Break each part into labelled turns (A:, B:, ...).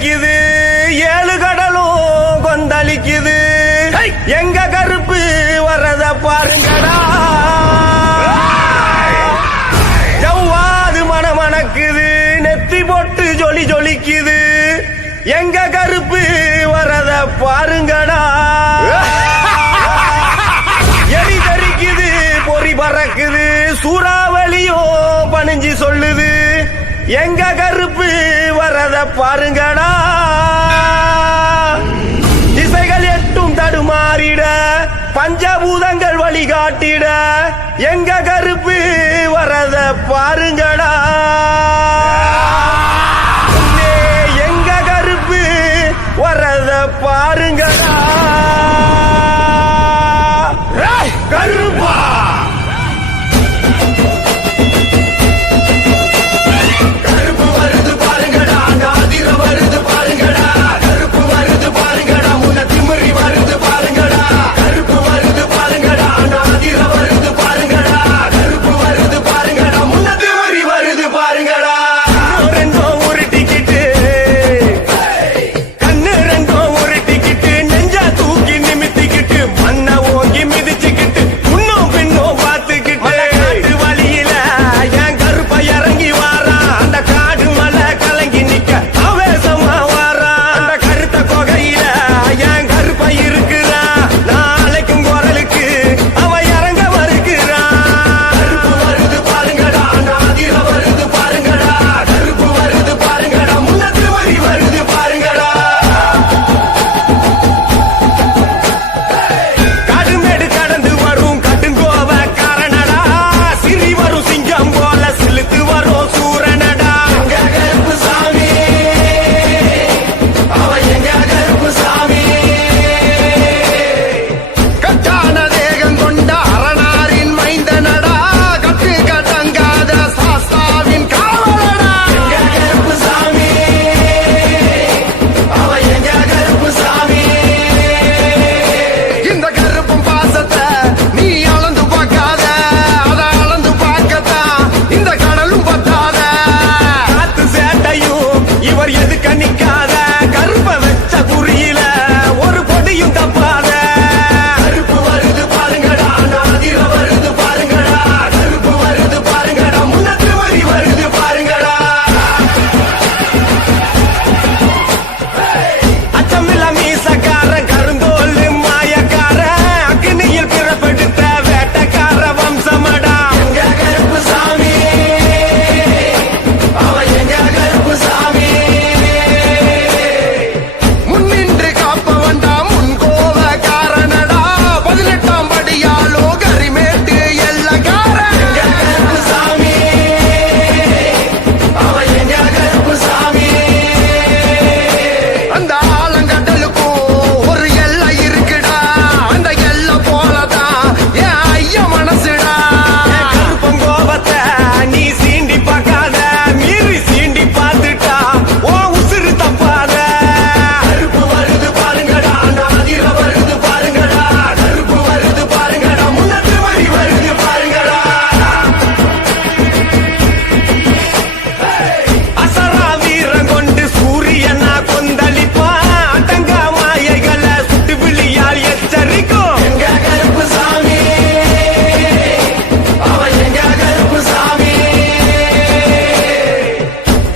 A: அடிக்குது ஏழு கடலும் கொந்தளிக்குது. எங்க கருப்பு வர்றத பாருங்கடா. ஜவ்வாது மணமணக்குது நெத்தி போட்டு ஜொலி ஜொலிக்குது. எங்க கருப்பு வரத பாருங்கடா. எலி தரிக்குது பொறி பறக்குது. சூறாவளியோ பணிஞ்சு சொல்லுது. எங்க கருப்பு வரத பாருங்கடா பாருங்கடா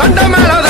A: Andamelo